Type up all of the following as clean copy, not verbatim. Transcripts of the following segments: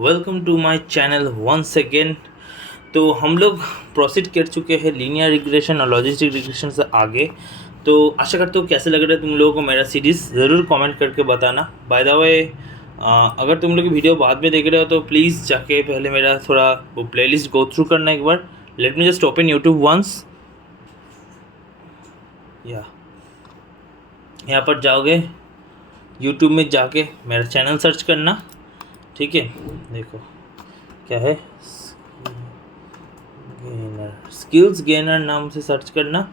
Welcome to my channel once again. तो हम लोग प्रोसीड कर चुके हैं लीनियर रिग्रेशन और लॉजिस्टिक रिग्रेशन से आगे। तो आशा करता हूँ कैसे लग रहा है तुम लोगों को मेरा सीरीज़, ज़रूर कमेंट करके बताना। बाय द वे, अगर तुम लोग वीडियो बाद में देख रहे हो तो प्लीज़ जाके पहले मेरा थोड़ा वो प्लेलिस्ट गो थ्रू करना एक बार। Let me just open YouTube once. यहाँ पर जाओगे, यूट्यूब में जाके मेरा चैनल सर्च करना, ठीक है। देखो क्या है, गेनर, स्किल्स गेनर नाम से सर्च करना,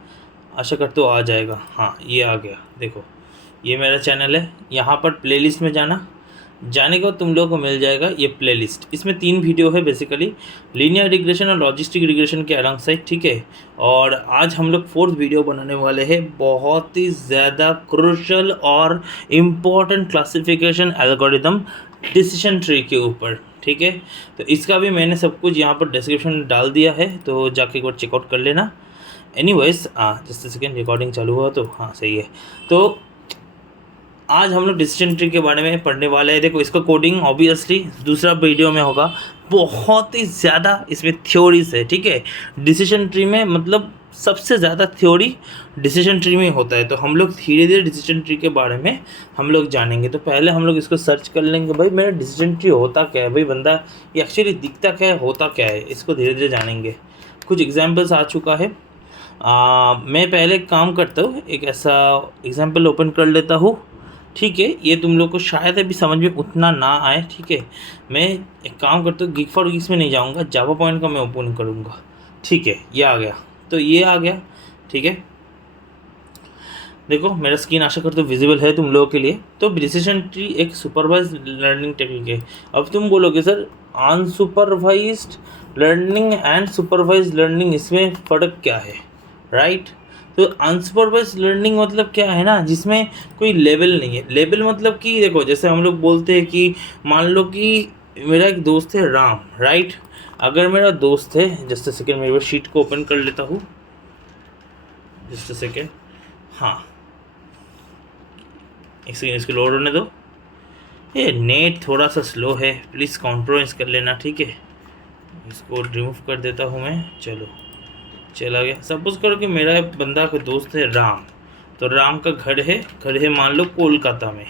आशा करते हो आ जाएगा। हाँ, ये आ गया। देखो ये मेरा चैनल है। यहाँ पर प्लेलिस्ट में जाने के बाद तुम लोगों को मिल जाएगा ये प्लेलिस्ट। इसमें 3 वीडियो है बेसिकली, लीनियर रिग्रेशन और लॉजिस्टिक रिग्रेशन के अलग साइड, ठीक है। और आज हम लोग 4th वीडियो बनाने वाले हैं, बहुत ही ज़्यादा क्रूशल और important classification algorithm decision tree के ऊपर, ठीक है। तो इसका भी मैंने सब कुछ यहाँ पर डिस्क्रिप्शन में डाल दिया है, तो जाके एक बार चेकआउट कर लेना। एनीवेज, जस्ट सेकेंड, रिकॉर्डिंग चालू हुआ तो हाँ सही है। तो आज हम लोग डिसीजन ट्री के बारे में पढ़ने वाले हैं। देखो इसका कोडिंग ऑब्वियसली दूसरा वीडियो में होगा, बहुत ही ज़्यादा इसमें थ्योरीज है, ठीक है। डिसीजन ट्री में मतलब सबसे ज़्यादा थ्योरी डिसीजन ट्री में होता है। तो हम लोग धीरे धीरे डिसीजन ट्री के बारे में हम लोग जानेंगे। तो पहले हम लोग इसको सर्च कर लेंगे, भाई मेरा डिसीजन ट्री होता क्या है, भाई बंदा ये एक्चुअली दिखता क्या है, होता क्या है, इसको धीरे धीरे जानेंगे। कुछ एग्जाम्पल्स आ चुका है। मैं पहले एक काम करता हूँ, एक ऐसा एग्जाम्पल ओपन कर लेता हूँ, ठीक है। ये तुम लोग को शायद अभी समझ में उतना ना आए, ठीक है। मैं एक काम करता हूँ, गिग फॉर गिग्स में नहीं जाऊँगा, जावा पॉइंट का मैं ओपन करूँगा, ठीक है। ये आ गया, तो ये आ गया, ठीक है। देखो मेरा स्क्रीन आशा करते हो विजिबल है तुम लोगों के लिए। तो डिसीजन ट्री एक सुपरवाइज लर्निंग टेक्निक है। अब तुम बोलोगे sir unsupervised learning and supervise learning, इसमें फ़र्क क्या है, राइट। तो अनसुपरवाइज लर्निंग मतलब क्या है ना, जिसमें कोई लेवल नहीं है। लेवल मतलब कि देखो जैसे हम लोग बोलते हैं कि मान लो कि मेरा एक दोस्त है राम, राइट। अगर मेरा दोस्त है, जस्ट अ सेकेंड, मेरे शीट को ओपन कर लेता हूँ, जस्ट अ सेकेंड। हाँ, एक सेकेंड इसको लोड होने दो। ये नेट थोड़ा सा स्लो है, प्लीज़ कॉम्प्रोमाइज़ कर लेना, ठीक है। इसको रिमूव कर देता हूँ मैं। चलो चला गया। सपोज करो कि मेरा बंदा का दोस्त है राम, तो राम का घर है मान लो कोलकाता में।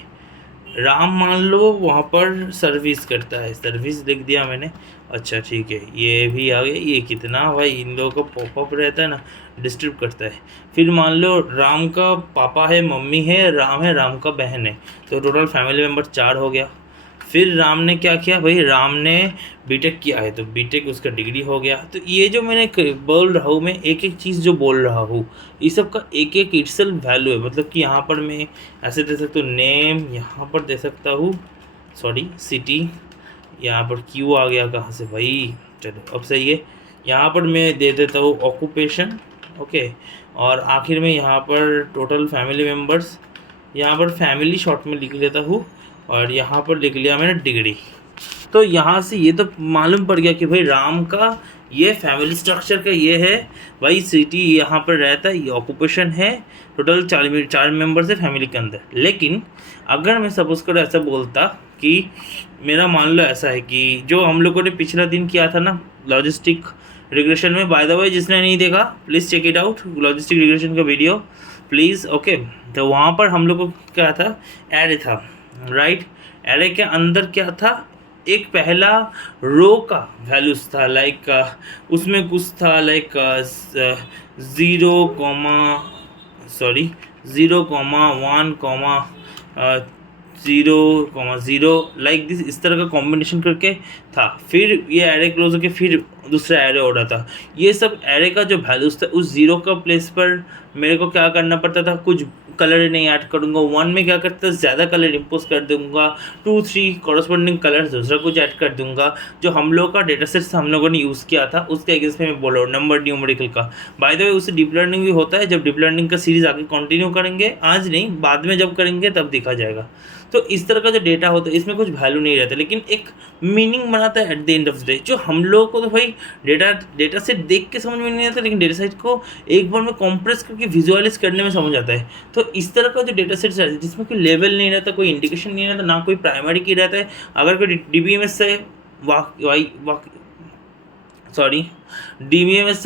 राम मान लो वहाँ पर सर्विस करता है, सर्विस लिख दिया मैंने। अच्छा ठीक है, ये भी आ गया। ये कितना भाई इन लोगों का पॉपअप रहता है ना, डिस्टर्ब करता है। फिर मान लो राम का पापा है, मम्मी है, राम का बहन है, तो टोटल फैमिली मेम्बर 4 हो गया। फिर राम ने क्या किया भाई, राम ने बीटेक किया है, तो बीटेक उसका डिग्री हो गया। तो ये जो मैंने बोल रहा हूँ, मैं एक एक चीज़ जो बोल रहा हूँ, ये सब का एक एक इटसेल्फ वैल्यू है। मतलब कि यहाँ पर मैं ऐसे दे सकता हूँ नेम, यहाँ पर दे सकता हूँ सॉरी सिटी, यहाँ पर क्यू आ गया कहाँ से भाई, चलो अब सही है। यहाँ पर मैं दे देता हूँ ऑक्यूपेशन, ओके। और आखिर में यहाँ पर टोटल फैमिली मेम्बर्स, यहाँ पर फैमिली शॉर्ट में लिख लेता हूँ, और यहाँ पर लिख लिया मैंने डिग्री। तो यहाँ से ये तो मालूम पड़ गया कि भाई राम का ये फैमिली स्ट्रक्चर का ये है, भाई सिटी यहाँ पर रहता है, ये ऑक्यूपेशन है, टोटल 4 मेंबर्स है फैमिली के अंदर। लेकिन अगर मैं सपोज कर ऐसा बोलता कि मेरा मान लो ऐसा है कि जो हम लोगों ने पिछला दिन किया था ना लॉजिस्टिक रिग्रेशन में, बाय द वे जिसने नहीं देखा please check it out, logistic regression का वीडियो प्लीज़, ओके। तो वहाँ पर हम लोग को क्या था, एरे था, राइट। एरे के अंदर क्या था, एक पहला रो का वैल्यूज था, लाइक उसमें कुछ था लाइक 0,1,0,0 लाइक दिस, इस तरह का कॉम्बिनेशन करके था। फिर ये एरे क्लोज होकर फिर दूसरा एरे हो रहा था। ये सब एरे का जो वैल्यूज था, उस 0 का प्लेस पर मेरे को क्या करना पड़ता था, कुछ कलर नहीं ऐड करूँगा। 1 में क्या करता है, ज़्यादा कलर इम्पोज कर दूंगा। 2, 3 कॉरस्पॉन्डिंग कलर दूसरा कुछ ऐड कर दूंगा। जो हम लोग का डेटा सेट हम लोगों ने यूज़ किया था उसके अगेंस्ट में मैं बोल रहा हूँ, नंबर न्यूमेरिकल का। बाय द वे उससे डीप लर्निंग भी होता है, जब डीप लर्निंग का सीरीज़ आगे कंटिन्यू करेंगे, आज नहीं बाद में जब करेंगे तब देखा जाएगा। तो इस तरह का जो डेटा होता है इसमें कुछ वैल्यू नहीं रहता, लेकिन एक मीनिंग बनाता है at the end of the day. जो हम लोगों को तो भाई डेटा सेट देख के समझ में नहीं आता, लेकिन डेटा सेट को एक बार में कॉम्प्रेस करके विजुअलाइज करने में समझ आता है। तो इस तरह का जो डेटा सेट रहता है जिसमें कोई लेवल नहीं रहता, कोई इंडिकेशन नहीं रहता, ना कोई प्राइमरी की रहता है। अगर कोई DBMS से सॉरी डीबीएमएस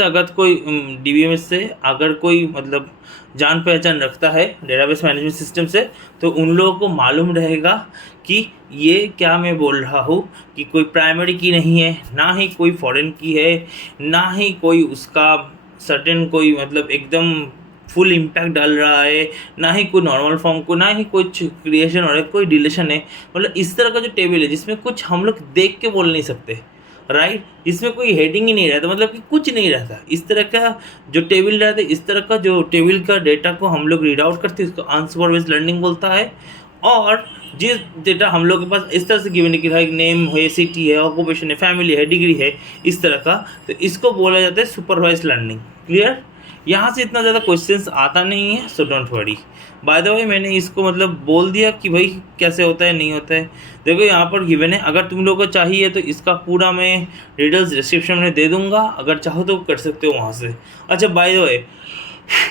से अगर कोई मतलब जान पहचान रखता है डेटाबेस मैनेजमेंट सिस्टम से, तो उन लोगों को मालूम रहेगा कि ये क्या मैं बोल रहा हूँ कि कोई प्राइमरी की नहीं है, ना ही कोई फॉरेन की है, ना ही कोई उसका सर्टेन कोई मतलब एकदम फुल इम्पैक्ट डाल रहा है, ना ही कोई नॉर्मल फॉर्म को, ना ही कुछ क्रिएशन और कोई डिलीशन है। मतलब इस तरह का जो टेबल है जिसमें कुछ हम लोग देख के बोल नहीं सकते, राइट, इसमें कोई हेडिंग ही नहीं रहता, मतलब कि कुछ नहीं रहता। इस तरह का जो टेबल रहता है, इस तरह का जो टेबल का डेटा को हम लोग रीड आउट करते हैं, उसको अनसुपरवाइज्ड लर्निंग बोलता है। और जिस डेटा हम लोग के पास इस तरह से गिवन है कि भाई नेम है, सिटी है, ऑक्यूपेशन है, फैमिली है, डिग्री है, इस तरह का, तो इसको बोला जाता है सुपरवाइज्ड लर्निंग। क्लियर? यहाँ से इतना ज़्यादा क्वेश्चंस आता नहीं है, so don't worry. Bye the वे मैंने इसको मतलब बोल दिया कि भाई कैसे होता है नहीं होता है। देखो यहाँ पर गिवन है, अगर तुम लोगों को चाहिए तो इसका पूरा मैं डिटेल्स डिस्क्रिप्शन में दे दूंगा, अगर चाहो तो कर सकते हो वहाँ से। अच्छा bye the way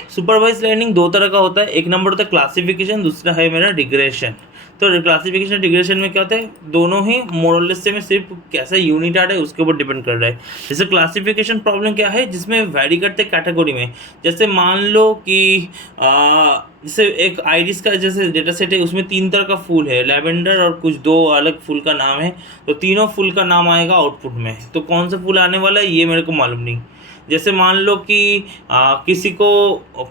supervise learning दो तरह का होता है, एक नंबर होता है क्लासिफिकेशन, दूसरा है मेरा डिग्रेशन। तो क्लासिफिकेशन डिग्रेशन में क्या होता है, दोनों ही मोरलेस से में सिर्फ कैसा यूनिट आर्ट है उसके ऊपर डिपेंड कर रहा है। जैसे क्लासिफिकेशन प्रॉब्लम क्या है, जिसमें वैरी करते कैटेगरी में। जैसे मान लो कि जैसे एक आइरिस का जैसे डेटा सेट है, उसमें 3 तरह का फूल है, लैवेंडर और कुछ 2 अलग फूल का नाम है, तो तीनों फूल का नाम आएगा आउटपुट में। तो कौन सा फूल आने वाला है ये मेरे को मालूम नहीं। जैसे मान लो कि किसी को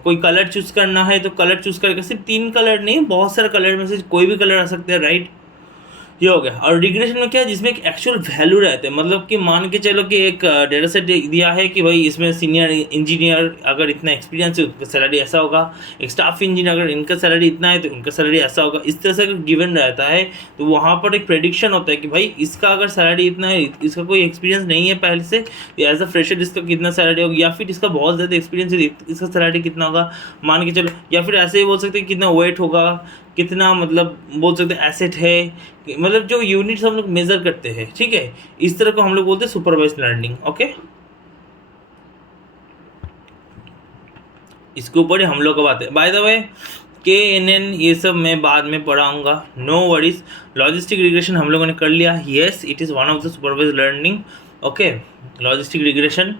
कोई कलर चूज़ करना है, तो कलर चूज़ करके सिर्फ 3 कलर नहीं, बहुत सारे कलर में से कोई भी कलर आ सकते हैं, राइट। ये हो गया। और रिग्रेशन में क्या है, जिसमें एक एक्चुअल वैल्यू रहते हैं, मतलब कि मान के चलो कि एक डेटा सेट दिया है कि भाई इसमें सीनियर इंजीनियर अगर इतना एक्सपीरियंस है उनका सैलरी ऐसा होगा, एक स्टाफ इंजीनियर अगर इनका सैलरी इतना है तो उनका सैलरी ऐसा होगा, इस तरह से अगर गिवन रहता है तो वहाँ पर एक प्रेडिक्शन होता है कि भाई इसका अगर सैलरी इतना है, इसका कोई एक्सपीरियंस नहीं है पहले से, एज अ फ्रेशर इसका कितना सैलरी होगा, या फिर इसका बहुत ज़्यादा एक्सपीरियंस है इसका सैलरी कितना होगा मान के चलो, या फिर ऐसे ही बोल सकते हैं कितना वेट होगा, कितना मतलब बोल सकते हैं एसेट है, मतलब जो यूनिट्स हम लोग मेजर करते हैं, ठीक है, इस तरह को हम लोग बोलते हैं सुपरवाइज्ड लर्निंग। ओके, इसके ऊपर ही हम लोग को बात है। बाय द वे KNN ये सब मैं बाद में पढ़ाऊंगा, नो वरीज। लॉजिस्टिक रिग्रेशन हम लोगों ने कर लिया, yes it is one of the supervised learning. Okay, logistic regression,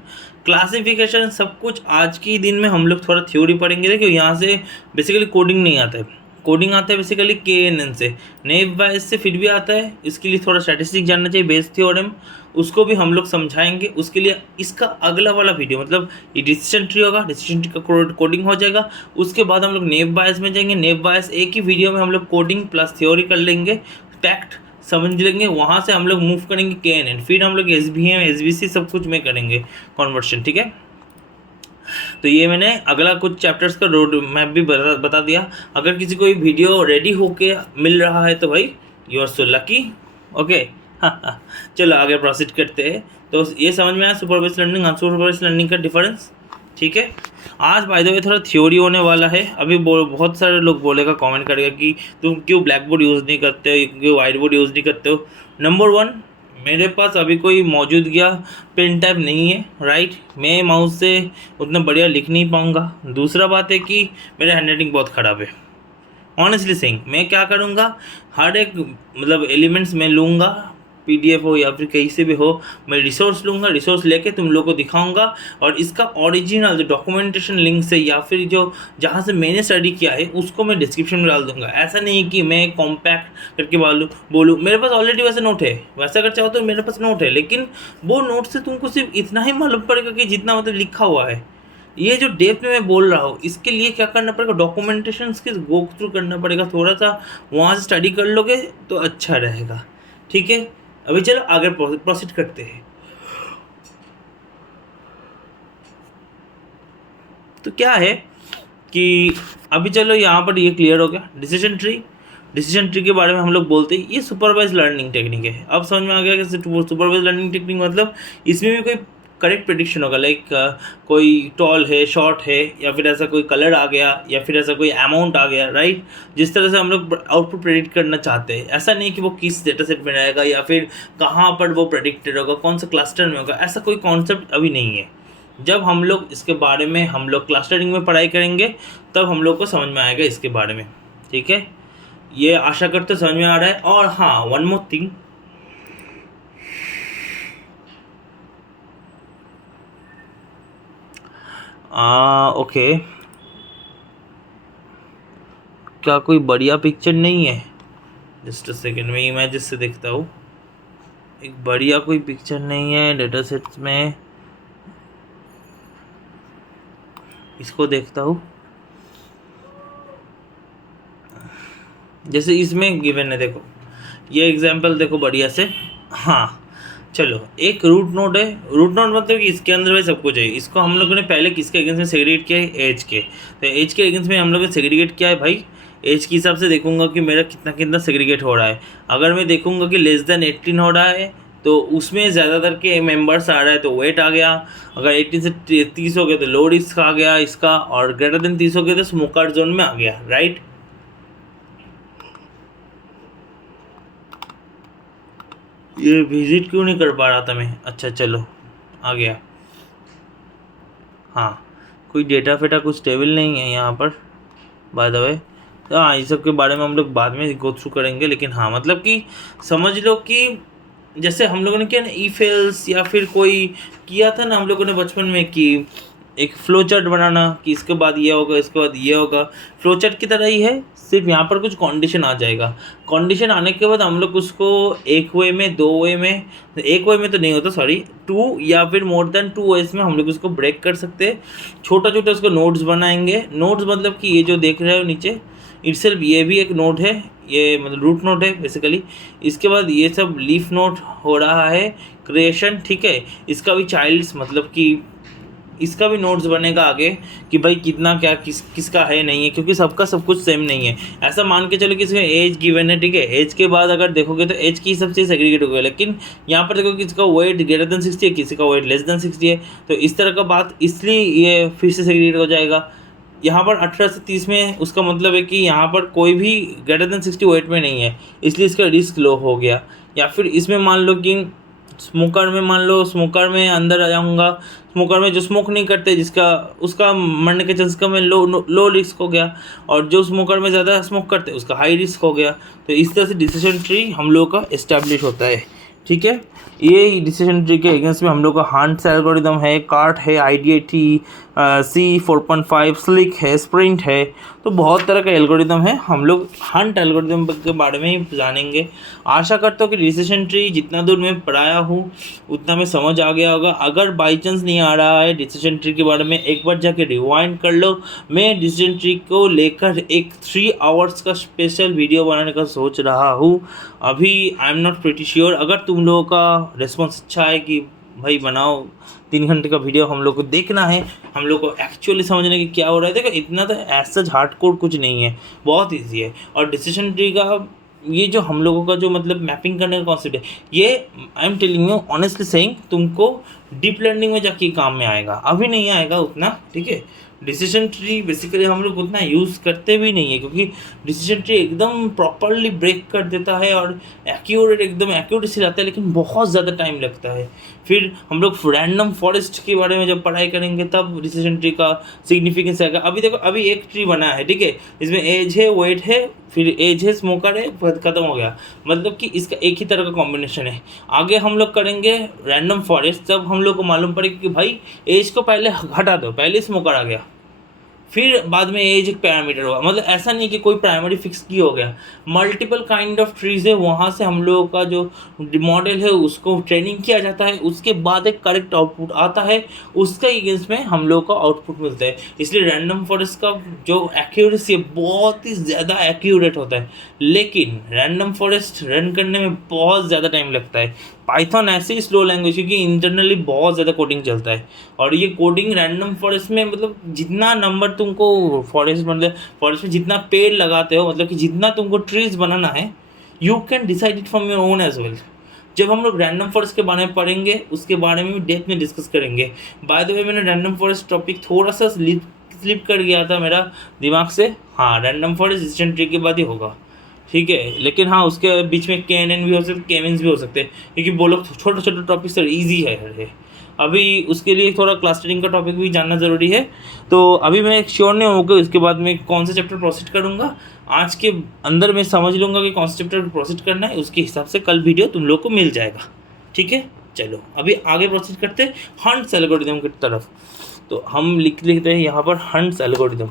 classification, सब कुछ आज के दिन में हम लोग थोड़ा थ्योरी पढ़ेंगे। देखिए यहाँ से बेसिकली कोडिंग नहीं आता है, कोडिंग आता है बेसिकली KNN से, नेव बायस से फिर भी आता है, इसके लिए थोड़ा स्टैटिस्टिक जानना चाहिए, बेस थ्योरम, उसको भी हम लोग समझाएंगे। उसके लिए इसका अगला वाला वीडियो मतलब ये डिसीजन ट्री होगा, डिसीजन ट्री का कोडिंग हो जाएगा, उसके बाद हम लोग नेव बायस में जाएंगे। नेव बायस एक ही वीडियो में हम लोग कोडिंग प्लस थ्योरी कर लेंगे, टैक्ट समझ लेंगे, वहाँ से हम लोग मूव करेंगे KNN, फिर हम लोग SVM SVC सब कुछ में करेंगे कन्वर्शन, ठीक है। तो ये मैंने अगला कुछ चैप्टर्स का रोड मैप भी बता दिया। अगर किसी को वीडियो रेडी होके मिल रहा है तो भाई you are so lucky. Okay, चलो आगे प्रोसीड करते हैं। तो ये समझ में आया सुपरवाइज्ड लर्निंग अनसुपरवाइज्ड लर्निंग का डिफरेंस, ठीक है। आज बाय द वे थोड़ा थ्योरी होने वाला है। अभी बहुत सारे लोग बोलेगा, कमेंट करेगा कि तुम क्यों ब्लैक बोर्ड यूज़ नहीं करते हो, क्यों वाइट बोर्ड यूज़ नहीं करते हो। नंबर 1, मेरे पास अभी कोई मौजूद गया पेन टाइप नहीं है, राइट, मैं माउस से उतना बढ़िया लिख नहीं पाऊँगा। दूसरा बात है कि मेरा हैंडराइटिंग बहुत ख़राब है। ऑनेस्टली सेइंग, मैं क्या करूँगा, हर एक मतलब एलिमेंट्स में लूँगा, PDF हो या फिर कहीं से भी हो, मैं रिसोर्स लूँगा, रिसोर्स लेके तुम लोग को दिखाऊंगा, और इसका ओरिजिनल जो डॉक्यूमेंटेशन लिंक से या फिर जो जहाँ से मैंने स्टडी किया है उसको मैं डिस्क्रिप्शन में डाल दूंगा। ऐसा नहीं कि मैं कॉम्पैक्ट करके बोलूँ, मेरे पास ऑलरेडी वैसे नोट है, वैसा अगर चाहो तो मेरे पास नोट है, लेकिन वो नोट से तुमको सिर्फ इतना ही मालूम पड़ेगा कि जितना मतलब लिखा हुआ है। ये जो डेप्थ में मैं बोल रहा हूँ, इसके लिए क्या करना पड़ेगा, डॉक्यूमेंटेशन के गो थ्रू करना पड़ेगा, थोड़ा सा वहाँ से स्टडी कर लोगे तो अच्छा रहेगा, ठीक है। अभी चलो आगे प्रोसीड करते हैं। तो क्या है कि अभी चलो यहाँ पर ये क्लियर हो गया, डिसीजन ट्री के बारे में हम लोग बोलते हैं, ये सुपरवाइज लर्निंग टेक्निक है। अब समझ में आ गया कि सुपरवाइज लर्निंग टेक्निक मतलब इसमें भी कोई करेक्ट प्रेडिक्शन होगा, लाइक कोई टॉल है, शॉर्ट है, या फिर ऐसा कोई कलर आ गया, या फिर ऐसा कोई अमाउंट आ गया, राइट। जिस तरह से हम लोग आउटपुट प्रेडिक्ट करना चाहते हैं, ऐसा नहीं कि वो किस डेटा सेट में रहेगा या फिर कहाँ पर वो प्रेडिक्टेड होगा, कौन सा क्लस्टर में होगा, ऐसा कोई कॉन्सेप्ट अभी नहीं है। जब हम लोग इसके बारे में हम लोग क्लस्टरिंग में पढ़ाई करेंगे तब हम लोग को समझ में आएगा इसके बारे में, ठीक है। ये आशा करते समझ में आ रहा है। और हाँ, वन मोर थिंग, ओके, क्या कोई बढ़िया पिक्चर नहीं है? जस्ट अ सेकेंड, मैं इमेजेस से देखता हूँ। एक बढ़िया कोई पिक्चर नहीं है डेटा सेट्स में, इसको देखता हूँ। जैसे इसमें गिवन है, देखो ये एग्जांपल देखो बढ़िया से। हाँ चलो, एक रूट नोड है। रूट नोड मतलब कि इसके अंदर में सब कुछ है। इसको हम लोगों ने पहले किसके अगेंस्ट में सेग्रीगेट किया है? एज के। तो एज के अगेंस्ट में हम लोगों ने सेग्रीगेट किया है भाई। एज के हिसाब से देखूंगा कि मेरा कितना कितना सेग्रीगेट हो रहा है। अगर मैं देखूंगा कि लेस देन 18 हो रहा है तो उसमें ज़्यादातर के मेंबर्स आ रहा है तो वेट आ गया। अगर 18 से 30 हो गया तो लो रिस्क आ गया इसका, और ग्रेटर देन 30 हो गया तो स्मोकर जोन में आ गया, राइट। ये विजिट क्यों नहीं कर पा रहा था मैं? अच्छा चलो आ गया। हाँ, कोई डेटा फेटा कुछ टेबल नहीं है यहाँ पर बाय द वे। तो हाँ, इस सब के बारे में हम लोग बाद में गो थ्रू करेंगे, लेकिन हाँ मतलब कि समझ लो कि जैसे हम लोगों ने किया ना ई फेल्स, या फिर कोई किया था ना हम लोगों ने बचपन में कि एक फ्लो चार्ट बनाना कि इसके बाद ये होगा, इसके बाद ये होगा। फ्लो चार्ट की तरह ही है, सिर्फ यहाँ पर कुछ कंडीशन आ जाएगा। कंडीशन आने के बाद हम लोग उसको एक वे में, दो वे में, एक वे में तो नहीं होता सॉरी, टू या फिर मोर देन टू वेज में हम लोग उसको ब्रेक कर सकते हैं। छोटा छोटा उसको नोड्स बनाएंगे। नोड्स मतलब कि ये जो देख रहे हो नीचे इटसेल्फ, ये भी एक नोड है, ये मतलब रूट नोड है बेसिकली। इसके बाद ये सब लीफ नोड हो रहा है क्रिएशन, ठीक है। इसका भी चाइल्ड्स मतलब कि इसका भी नोट्स बनेगा आगे कि भाई कितना क्या किसका है नहीं है, क्योंकि सबका सब कुछ सेम नहीं है। ऐसा मान के चलो कि इसमें एज गिवन है, ठीक है। एज के बाद अगर देखोगे तो एज की सबसे सेग्रीगेट हो गया, लेकिन यहाँ पर देखो किसी का वेट ग्रेटर देन 60 है, किसी का वेट लेस देन 60 है, तो इस तरह का बात, इसलिए ये फिर से सेग्रीगेट हो जाएगा। यहाँ पर 18 से 30 में उसका मतलब है कि यहाँ पर कोई भी ग्रेटर देन 60 वेट में नहीं है, इसलिए इसका रिस्क लो हो गया। या फिर इसमें मान लो कि स्मोकर में, मान लो स्मोकर में अंदर आ जाऊँगा, स्मोकर में जो स्मोक नहीं करते जिसका, उसका मरने के चांस कम है, लो रिस्क हो गया। और जो स्मोकर में ज़्यादा स्मोक करते उसका हाई रिस्क हो गया। तो इस तरह से डिसीजन ट्री हम लोग का इस्टेब्लिश होता है, ठीक है। ये डिसीजन ट्री के अगेंस्ट में हम लोग का हंट एल्गोरिदम है, कार्ट है, आईडीएटी, C4.5, स्लिक है, स्प्रिंट है। तो बहुत तरह का एल्गोरिदम है। हम लोग हंट एल्गोरिदम के बारे में ही जानेंगे। आशा करता हूँ कि डिसीजन ट्री जितना दूर मैं पढ़ाया हूँ उतना में समझ आ गया होगा। अगर बाई चांस नहीं आ रहा है डिसीजन ट्री के बारे में, एक बार जाके रिवाइंड कर लो। मैं डिसीजन ट्री को लेकर एक 3 आवर्स का स्पेशल वीडियो बनाने का सोच रहा हूँ। अभी I am not pretty sure. अगर तुम लोगों का रिस्पॉन्स अच्छा है कि भाई बनाओ 3 घंटे का वीडियो, हम लोग को देखना है, हम लोग को एक्चुअली समझने की क्या हो रहा है। देखो इतना तो ऐसा हार्ड कोड कुछ नहीं है, बहुत ईजी है। और डिसीजन ट्री का ये जो हम लोगों का जो मतलब मैपिंग करने का कॉन्सेप्ट है, ये I am telling you honestly saying, तुमको डीप लर्निंग में जाके काम में आएगा, अभी नहीं आएगा उतना, ठीक है। डिसीजन ट्री बेसिकली हम लोग उतना यूज़ करते भी नहीं है, क्योंकि डिसीजन ट्री एकदम प्रॉपरली ब्रेक कर देता है और एक्यूरेट, एकदम एक्यूरेसी लाता है, लेकिन बहुत ज़्यादा टाइम लगता है। फिर हम लोग रैंडम फॉरेस्ट के बारे में जब पढ़ाई करेंगे तब डिसीजन ट्री का सिग्निफिकेंस आएगा। अभी देखो, अभी एक ट्री बना है, ठीक है, इसमें एज है, वेट है, फिर एज है, स्मोकर है, खत्म हो गया, मतलब कि इसका एक ही तरह का कॉम्बिनेशन है। आगे हम लोग करेंगे रैंडम फॉरेस्ट, तब हम लोग को मालूम पड़ेगा कि भाई एज को पहले हटा दो, पहले स्मोकर आ गया, फिर बाद में एज एक पैरामीटर होगा। मतलब ऐसा नहीं कि कोई प्राइमरी फिक्स की हो गया, मल्टीपल काइंड ऑफ ट्रीज है, वहाँ से हम लोगों का जो मॉडल है उसको ट्रेनिंग किया जाता है, उसके बाद एक करेक्ट आउटपुट आता है, उसके अगेंस्ट में हम लोग को आउटपुट मिलता है। इसलिए रैंडम फॉरेस्ट का जो एक्यूरेसी है बहुत ही ज़्यादा एक्यूरेट होता है, लेकिन रैंडम फॉरेस्ट रन करने में बहुत ज़्यादा टाइम लगता है। पाइथन ऐसी स्लो लैंग्वेज, क्योंकि इंटरनली बहुत ज़्यादा कोडिंग चलता है, और ये कोडिंग रैंडम फॉरेस्ट में मतलब जितना नंबर तुमको फॉरेस्ट मतलब फॉरेस्ट में जितना पेड़ लगाते हो, मतलब कि जितना तुमको ट्रीज बनाना है, you can decide it from your own as well. जब हम लोग रैंडम फॉरेस्ट के बारे में पढ़ेंगे उसके बारे में भी डेप्थ में डिस्कस करेंगे। बाय द वे, मैंने रैंडम फॉरेस्ट टॉपिक थोड़ा सा स्लिप कर गया था मेरा दिमाग से। हाँ, रैंडम फॉरेस्ट डिसीजन ट्री के बाद ही होगा, ठीक है। लेकिन हाँ, उसके बीच में KNN भी हो सकते, केमिन्स भी हो सकते हैं, क्योंकि वो लोग छोटे छोटे टॉपिक सर ईजी है। अभी उसके लिए थोड़ा क्लस्टरिंग का टॉपिक भी जानना ज़रूरी है। तो अभी मैं श्योर नहीं हूँ कि उसके बाद मैं कौन से चैप्टर प्रोसीड करूँगा। आज के अंदर मैं समझ लूँगा कि कौन से चैप्टर प्रोसीड करना है, उसके हिसाब से कल वीडियो तुम लोग को मिल जाएगा, ठीक है। चलो अभी आगे प्रोसीड करते हैं हंट एल्गोरिथम की तरफ। तो हम लिखते हैं यहाँ पर hunts algorithm.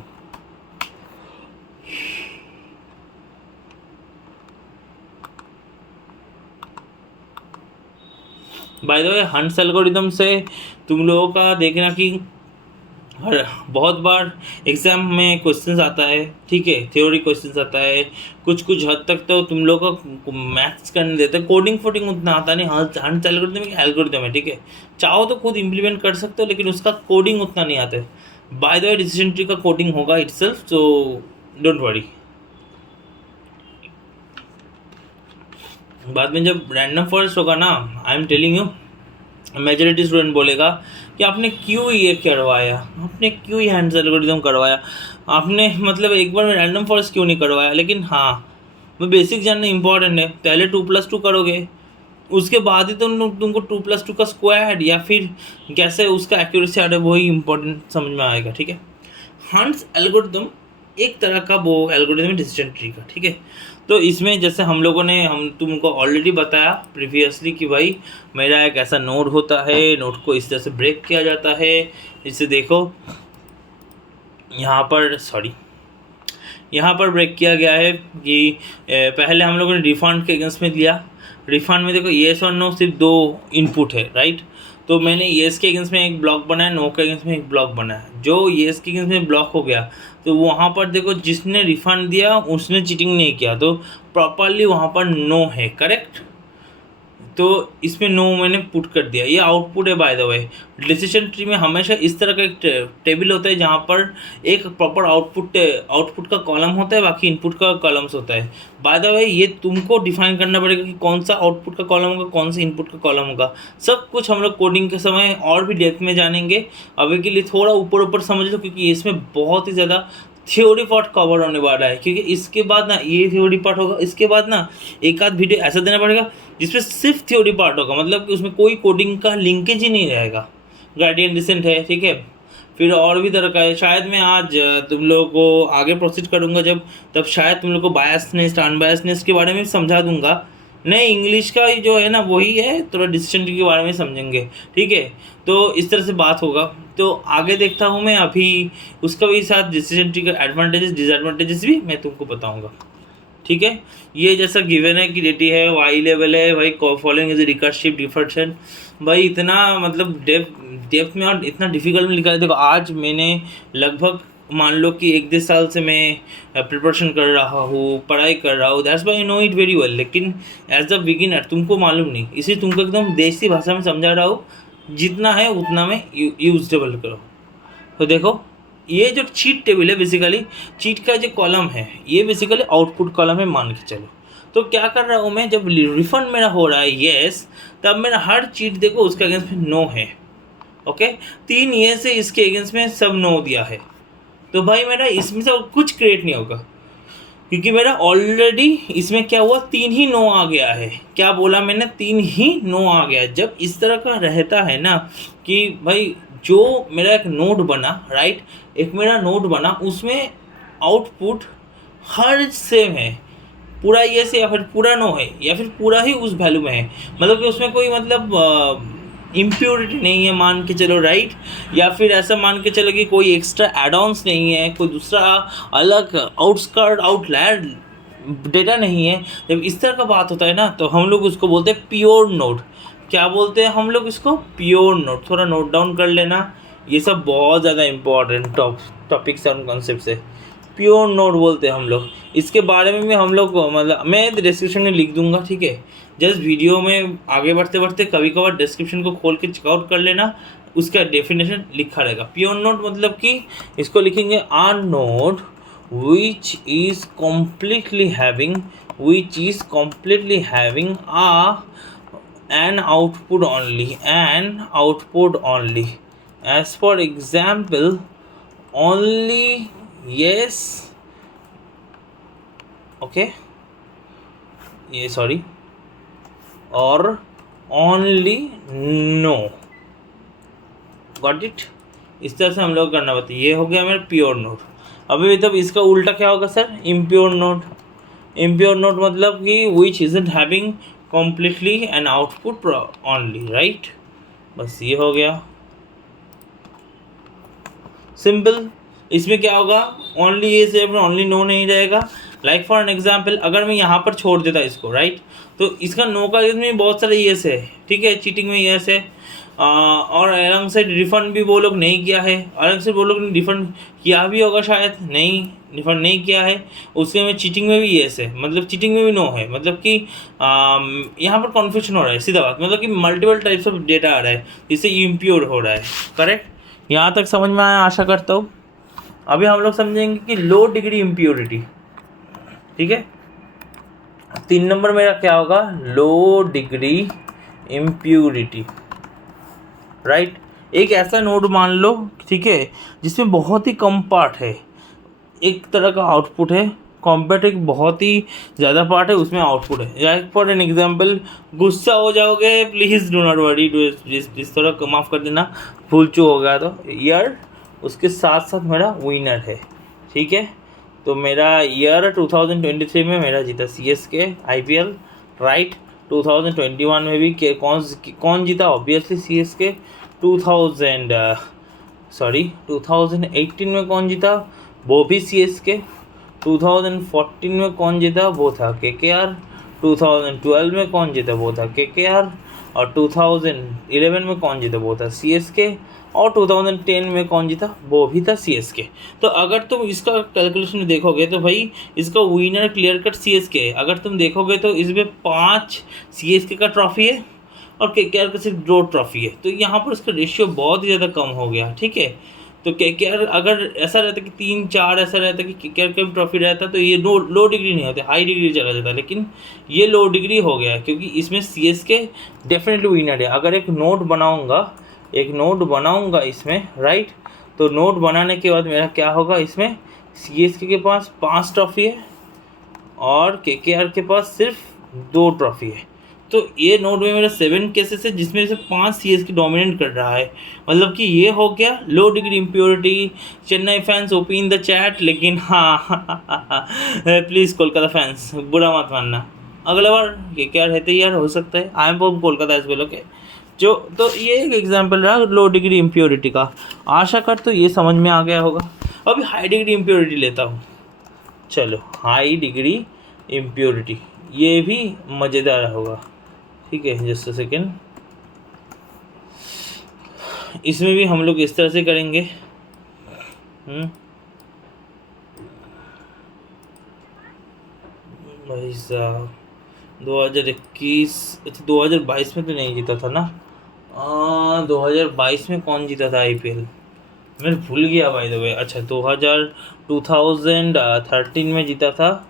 Bye the way hunts algorithm से तुम लोगों का देखना कि हर बहुत बार एग्ज़ाम में क्वेश्चंस आता है, ठीक है, थ्योरी क्वेश्चंस आता है, कुछ कुछ हद तक तो तुम लोग को मैथ्स करने देते हैं, कोडिंग फोडिंग उतना आता नहीं। हंट्स एल्गोरिदम एक एल्गोरिदम है, ठीक है, चाहो तो खुद इम्प्लीमेंट कर सकते हो, लेकिन उसका कोडिंग उतना नहीं आता है। Bye the way decision tree का कोडिंग होगा इटसेल्फ, सो डोंट वरी। बाद में जब रैंडम फॉरेस्ट होगा ना, I am telling you, majority student बोलेगा कि आपने क्यों ये करवाया, आपने क्यों ये हंट्स एल्गोरिदम करवाया, आपने मतलब एक बार में रैंडम फॉरेस्ट क्यों नहीं करवाया। लेकिन हाँ, मैं बेसिक जानना इंपॉर्टेंट है। पहले 2+2 करोगे, उसके बाद ही तुमको 2+2 का स्क्वायर या फिर कैसे उसका एक्यूरेसी आ रहा है वही इंपॉर्टेंट समझ में आएगा, ठीक है। हंट्स एल्गोरिदम एक तरह का वो एल्गोरिदम है डिसीजन ट्री का, ठीक है। तो इसमें जैसे हम तुमको ऑलरेडी बताया प्रीवियसली कि भाई मेरा एक ऐसा नोड होता है, नोड को इस तरह से ब्रेक किया जाता है। इसे देखो यहाँ पर ब्रेक किया गया है कि पहले हम लोगों ने रिफंड के अगेंस्ट में लिया। रिफंड में देखो येस और नो सिर्फ 2 इनपुट है, राइट। तो मैंने येस के अगेंस्ट में एक ब्लॉक बनाया, नो के अगेंस्ट में एक ब्लॉक बनाया। जो येस के अगेंस्ट में ब्लॉक हो गया तो वहाँ पर देखो जिसने रिफंड दिया उसने चीटिंग नहीं किया, तो प्रॉपरली वहाँ पर नो है, करेक्ट। तो इसमें नो मैंने पुट कर दिया, ये आउटपुट है। Bye the way decision tree में हमेशा इस तरह का एक टेबल होता है जहाँ पर एक प्रॉपर आउटपुट का कॉलम होता है, बाकी इनपुट का कॉलम्स होता है। बाय द वे ये तुमको डिफाइन करना पड़ेगा कि कौन सा आउटपुट का कॉलम होगा, कौन सा इनपुट का कॉलम होगा। सब कुछ हम लोग कोडिंग के समय और भी डेप्थ में जानेंगे। अभी के लिए थोड़ा ऊपर समझ लो, क्योंकि इसमें बहुत ही ज़्यादा थ्योरी पार्ट कवर होने वाला है। क्योंकि इसके बाद ना ये थ्योरी पार्ट होगा, इसके बाद ना एक आध वीडियो ऐसा देना पड़ेगा जिसमें सिर्फ थ्योरी पार्ट होगा, मतलब कि उसमें कोई कोडिंग का लिंकेज ही नहीं रहेगा। ग्रेडियंट डिसेंट है, ठीक है, फिर और भी तरह का है। शायद मैं आज तुम लोगों को आगे प्रोसीड करूँगा तब शायद तुम लोग को बायसनेस अनबायसनेस के बारे में समझा दूंगा। नहीं, इंग्लिश का जो है ना वही है, थोड़ा डिसीजन ट्री के बारे में समझेंगे, ठीक है। तो इस तरह से बात होगा। तो आगे देखता हूँ मैं, अभी उसका भी साथ डिसीजन ट्री का एडवांटेजेस डिसएडवांटेजेस भी मैं तुमको बताऊँगा, ठीक है। ये जैसा गिवन है कि डेटी है, वाई लेवल है, भाई फॉलोइंग इज रिकर्सिव डिफरेंशियल, भाई इतना मतलब डेप्थ में और इतना डिफिकल्ट में लिखा है। देखो आज मैंने लगभग मान लो कि 1-1.5 साल से मैं प्रिपरेशन कर रहा हूँ, पढ़ाई कर रहा हूँ, that's why I know it very well. लेकिन एज अ बिगिनर तुमको मालूम नहीं, इसी तुमको एकदम देसी भाषा में समझा रहा हूँ, जितना है उतना में यूजेबल करो। तो देखो ये जो चीट टेबल है, बेसिकली चीट का जो कॉलम है ये बेसिकली आउटपुट कॉलम है मान के चलो। तो क्या कर रहा हूँ मैं, जब रिफंड मेरा हो रहा है येस, तब मेरा हर चीट देखो उसके अगेंस्ट में नो है, ओके। 3 येस है, इसके अगेंस्ट में सब नो दिया है। तो भाई मेरा इसमें से कुछ क्रिएट नहीं होगा, क्योंकि मेरा ऑलरेडी इसमें क्या हुआ, 3 ही नो आ गया है। क्या बोला मैंने, 3 ही नो आ गया है। जब इस तरह का रहता है ना कि भाई जो मेरा एक नोड बना, राइट, एक मेरा नोड बना, उसमें आउटपुट हर सेम है, पूरा ये से या फिर पूरा नो है या फिर पूरा ही उस वैल्यू में है, मतलब कि उसमें कोई मतलब इम्प्योरिटी नहीं है मान के चलो, राइट। या फिर ऐसा मान के चलो कि कोई एक्स्ट्रा एड ऑन्स नहीं है, कोई दूसरा अलग आउटलायर डेटा नहीं है। जब इस तरह का बात होता है ना तो हम लोग उसको बोलते हैं प्योर नोड। क्या बोलते हैं हम लोग इसको, प्योर नोड। थोड़ा नोट डाउन कर लेना, ये सब बहुत ज़्यादा इंपॉर्टेंट टॉपिक्स और कॉन्सेप्ट्स है। प्योर नोड बोलते हैं हम लोग। इसके बारे में भी हम लोग मतलब मैं डिस्क्रिप्शन में लिख दूंगा, ठीक है। जस्ट वीडियो में आगे बढ़ते बढ़ते कभी कभार डिस्क्रिप्शन को खोल के चेकआउट कर लेना, उसका डेफिनेशन लिखा रहेगा। प्योर नोड मतलब कि इसको लिखेंगे आ node which is completely having an output only, as for example only yes, okay, ये सॉरी, और only no, गॉट इट। इस तरह से हम लोग करना पड़ता है। ये हो गया मेरा प्योर नोड। अभी मतलब इसका उल्टा क्या होगा sir, impure node. Impure node मतलब कि which isn't having completely an output only, right. बस ये हो गया। सिंपल। इसमें क्या होगा, ओनली ये से ओनली नो नहीं रहेगा। लाइक फॉर एन एग्जाम्पल, अगर मैं यहाँ पर छोड़ देता इसको, राइट, तो इसका नो का इसमें बहुत सारे येस है, ठीक है, चीटिंग में येस है। और अलग से रिफ़ंड भी वो लोग नहीं किया है, अलग से वो लोग ने रिफ़ंड किया भी होगा शायद, नहीं रिफ़ंड नहीं किया है, उसके में चीटिंग में भी येस है, मतलब चीटिंग में भी नो है, मतलब कि यहाँ पर कन्फ्यूजन हो रहा है, सीधा बात, मतलब कि मल्टीपल टाइप्स ऑफ डेटा आ रहा है, जिससे इम्प्योर हो रहा है। करेक्ट, यहाँ तक समझ में आया आशा करता हूँ। अभी हम लोग समझेंगे कि लो डिग्री इम्प्योरिटी, ठीक है। 3 नंबर मेरा क्या होगा, लो डिग्री इम्प्योरिटी, राइट। एक ऐसा नोड मान लो, ठीक है, जिसमें बहुत ही कम पार्ट है, एक तरह का आउटपुट है, कॉम्पेट एक बहुत ही ज़्यादा पार्ट है, उसमें आउटपुट है। लाइक फॉर एन एग्जाम्पल, गुस्सा हो जाओगे, please do not worry, please थोड़ा माफ़ कर देना, भूल चूक हो गया तो ईयर उसके साथ साथ मेरा विनर है, ठीक है। तो मेरा ईयर 2023 में मेरा जीता CSK IPL, राइट। 2021 में भी कौन जीता, ऑब्वियसली CSK। 2018 में कौन जीता, वो भी CSK। 2014 में कौन जीता, वो था KKR। 2012 में कौन जीता, वो था KKR। और 2011 में कौन जीता, वो था CSK। और 2010 में कौन जीता, वो भी था CSK। तो अगर तुम इसका कैलकुलेशन देखोगे तो भाई इसका विनर क्लियर कट CSK है। अगर तुम देखोगे तो इसमें 5 CSK का ट्रॉफी है और KKR का सिर्फ 2 ट्रॉफी है, तो यहाँ पर उसका रेशियो बहुत ही ज़्यादा कम हो गया, ठीक है। तो KKR अगर ऐसा रहता कि 3-4 ऐसा रहता कि KKR का भी ट्रॉफी रहता तो ये लो डिग्री नहीं होते, हाई डिग्री चला जाता, लेकिन ये लो डिग्री हो गया क्योंकि इसमें CSK डेफिनेटली विनर है। अगर एक नोट बनाऊंगा इसमें, राइट, तो नोट बनाने के बाद मेरा क्या होगा, इसमें CSK के पास 5 ट्रॉफी है और KKR के पास सिर्फ 2 ट्रॉफी है। तो ये नोट में मेरा 7 केसेस है जिसमें से 5 CSK डोमिनेट कर रहा है, मतलब कि ये हो गया low degree impurity. Chennai fans OP in the chat, लेकिन हाँ प्लीज़ कोलकाता फैंस बुरा मत मानना, अगला बार KKR है तो यार हो सकता है, I am from Kolkata as well, okay. जो तो ये एक एग्जांपल रहा लो डिग्री इम्प्योरिटी का, आशा कर तो ये समझ में आ गया होगा। अभी हाई डिग्री इम्प्योरिटी लेता हूँ, चलो हाई डिग्री इम्प्योरिटी, ये भी मज़ेदार होगा, ठीक है। जस्ट अ सेकेंड, इसमें भी हम लोग इस तरह से करेंगे। भाई साहब 2021, 2022 में तो नहीं जीता था ना, 2022 में कौन जीता था IPL, मैं भूल गया भाई द वे। अच्छा 2013 में जीता था,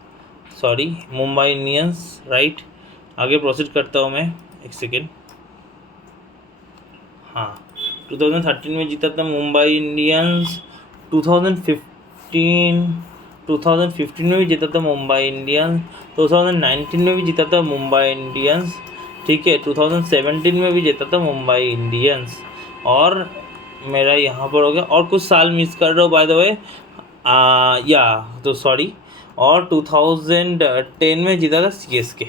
सॉरी, मुंबई इंडियंस, राइट। आगे प्रोसीड करता हूँ मैं, एक सेकेंड। हाँ 2013 में जीता था मुंबई इंडियंस। 2015 में भी जीता था मुंबई इंडियंस। 2019 में भी जीता था मुंबई इंडियंस, ठीक है। 2017 में भी जीता था मुंबई इंडियंस। और मेरा यहाँ पर हो गया, और कुछ साल मिस कर रहा हूँ बाय द वे, तो सॉरी। और 2010 में जीता था CSK।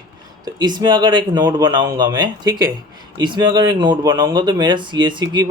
तो इसमें अगर एक नोट बनाऊंगा मैं, ठीक है, इसमें अगर एक नोट बनाऊंगा तो मेरा CSK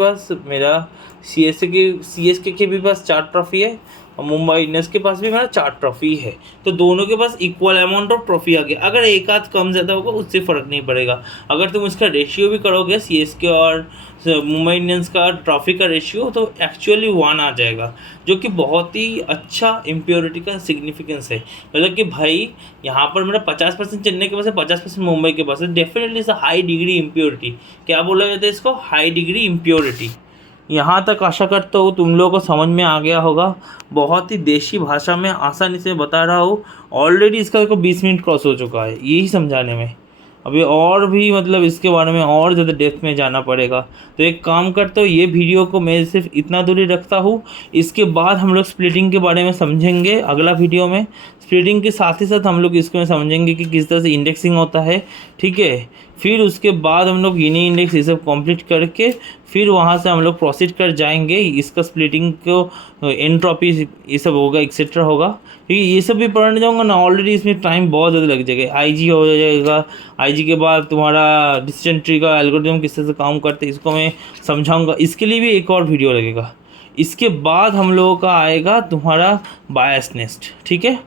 के भी पास 4 ट्रॉफी है और मुंबई इंडियंस के पास भी मेरा 4 ट्रॉफी है। तो दोनों के पास इक्वल अमाउंट ऑफ ट्रॉफी आ गया। अगर एक आध कम ज़्यादा होगा उससे फ़र्क नहीं पड़ेगा। अगर तुम इसका रेशियो भी करोगे CSK और मुंबई इंडियंस का ट्रॉफी का रेशियो, तो एक्चुअली 1 आ जाएगा, जो कि बहुत ही अच्छा इम्प्योरिटी का सिग्निफिकेंस है। मतलब कि भाई यहाँ पर मेरा 50% चेन्नई के पास है, 50% मुंबई के पास है, डेफिनेटली इस हाई डिग्री इम्प्योरिटी। क्या बोला जाता है इसको, हाई डिग्री इम्प्योरिटी। यहाँ तक आशा करता हूँ तुम लोगों को समझ में आ गया होगा। बहुत ही देशी भाषा में आसानी से बता रहा हूँ। ऑलरेडी इसका 20 मिनट क्रॉस हो चुका है यही समझाने में। अभी और भी मतलब इसके बारे में और ज़्यादा डेप्थ में जाना पड़ेगा। तो एक काम करता हूँ, ये वीडियो को मैं सिर्फ इतना दूरी रखता हूँ। इसके बाद हम लोग स्प्लिटिंग के बारे में समझेंगे अगला वीडियो में। स्प्लिटिंग के साथ ही साथ हम लोग इसको समझेंगे कि किस तरह से इंडेक्सिंग होता है, ठीक है। फिर उसके बाद हम लोग गिनी इंडेक्स ये सब कंप्लीट करके फिर वहाँ से हम लोग प्रोसीड कर जाएंगे। इसका स्प्लिटिंग को एंट्रोपी ये सब होगा, एक्सेट्रा होगा, क्योंकि ये सब भी पढ़ने जाऊँगा ना, ऑलरेडी इसमें टाइम बहुत ज़्यादा लग जाएगा। IG हो जाएगा, IG के बाद तुम्हारा डिसीजन ट्री का एल्गोरिथम किस तरह से काम करते हैं इसको मैं समझाऊँगा। इसके लिए भी एक और वीडियो लगेगा। इसके बाद हम लोगों का आएगा तुम्हारा बायस नेस्ट, ठीक है।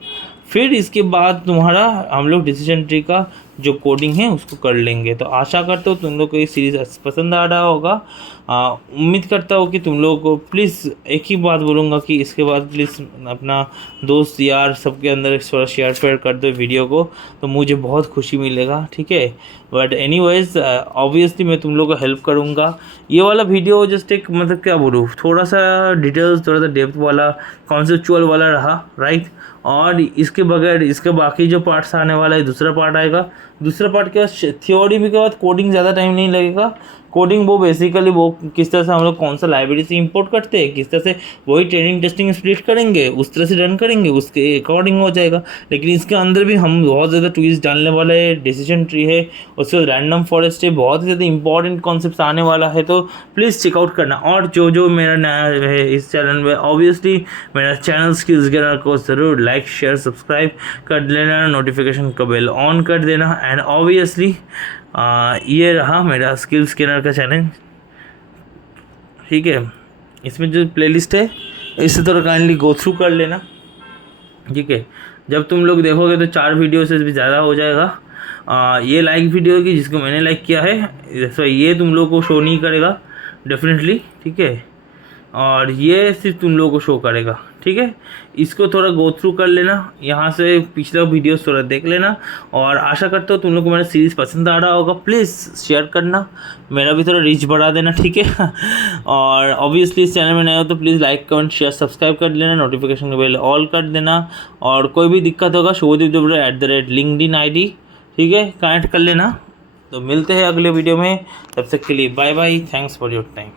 फिर इसके बाद तुम्हारा हम लोग डिसीजन ट्री का जो कोडिंग है उसको कर लेंगे। तो आशा करता हूँ तुम लोग को ये सीरीज़ पसंद आ रहा होगा। उम्मीद करता हूँ कि तुम लोगों को प्लीज़ एक ही बात बोलूँगा कि इसके बाद प्लीज़ अपना दोस्त यार सबके अंदर थोड़ा शेयर कर दो वीडियो को, तो मुझे बहुत खुशी मिलेगा, ठीक है। बट एनीवेज ऑब्वियसली मैं तुम लोग को हेल्प करूँगा। ये वाला वीडियो जस्ट एक मतलब क्या बोलूँ, थोड़ा सा डिटेल्स, थोड़ा सा डेप्थ वाला, कॉन्सेप्चुअल वाला रहा, राइट। और इसके बगैर इसके बाकी जो पार्ट्स आने वाला है, दूसरा पार्ट आएगा। दूसरा पार्ट के बाद थ्योरी के बाद कोडिंग ज़्यादा टाइम नहीं लगेगा। कोडिंग वो बेसिकली वो किस तरह से हम लोग कौन सा लाइब्रेरी से इंपोर्ट करते हैं, किस तरह से वही ट्रेनिंग टेस्टिंग स्प्लिट करेंगे, उस तरह से रन करेंगे, उसके अकॉर्डिंग हो जाएगा। लेकिन इसके अंदर भी हम बहुत ज़्यादा ट्विस्ट डालने वाले हैं। डिसीजन ट्री है, उसके बाद रैंडम फॉरेस्ट है, बहुत ही ज़्यादा इंपॉर्टेंट कॉन्सेप्ट आने वाला है, तो प्लीज़ चेकआउट करना। और जो मेरा नया है इस चैनल में, ऑब्वियसली मेरा चैनल स्किल्स गेनर को ज़रूर लाइक शेयर सब्सक्राइब कर लेना, नोटिफिकेशन का बेल ऑन कर देना। एंड ऑब्वियसली ये रहा मेरा स्किल्स गेनर का चैनल, ठीक है। इसमें जो प्लेलिस्ट है इसे थोड़ा काइंडली गो थ्रू कर लेना, ठीक है। जब तुम लोग देखोगे तो 4 वीडियो से भी ज़्यादा हो जाएगा। ये लाइक वीडियो की जिसको मैंने लाइक किया है, सो ये तुम लोग को शो नहीं करेगा डेफिनेटली, ठीक है। और ये सिर्फ तुम लोगों को शो करेगा, ठीक है। इसको थोड़ा गो थ्रू कर लेना, यहाँ से पिछला वीडियो थोड़ा देख लेना। और आशा करता हूँ तुम लोग को मेरा सीरीज़ पसंद आ रहा होगा। प्लीज़ शेयर करना, मेरा भी थोड़ा रीच बढ़ा देना, ठीक है। और ऑब्वियसली इस चैनल में नए हो तो please like comment share subscribe कर लेना, नोटिफिकेशन का बेल ऑल कर देना। और कोई भी दिक्कत होगा शुभदीप@LinkedIn ID, ठीक है, कनेक्ट कर लेना। तो मिलते हैं अगले वीडियो में, तब तक के लिए bye bye, thanks for your time.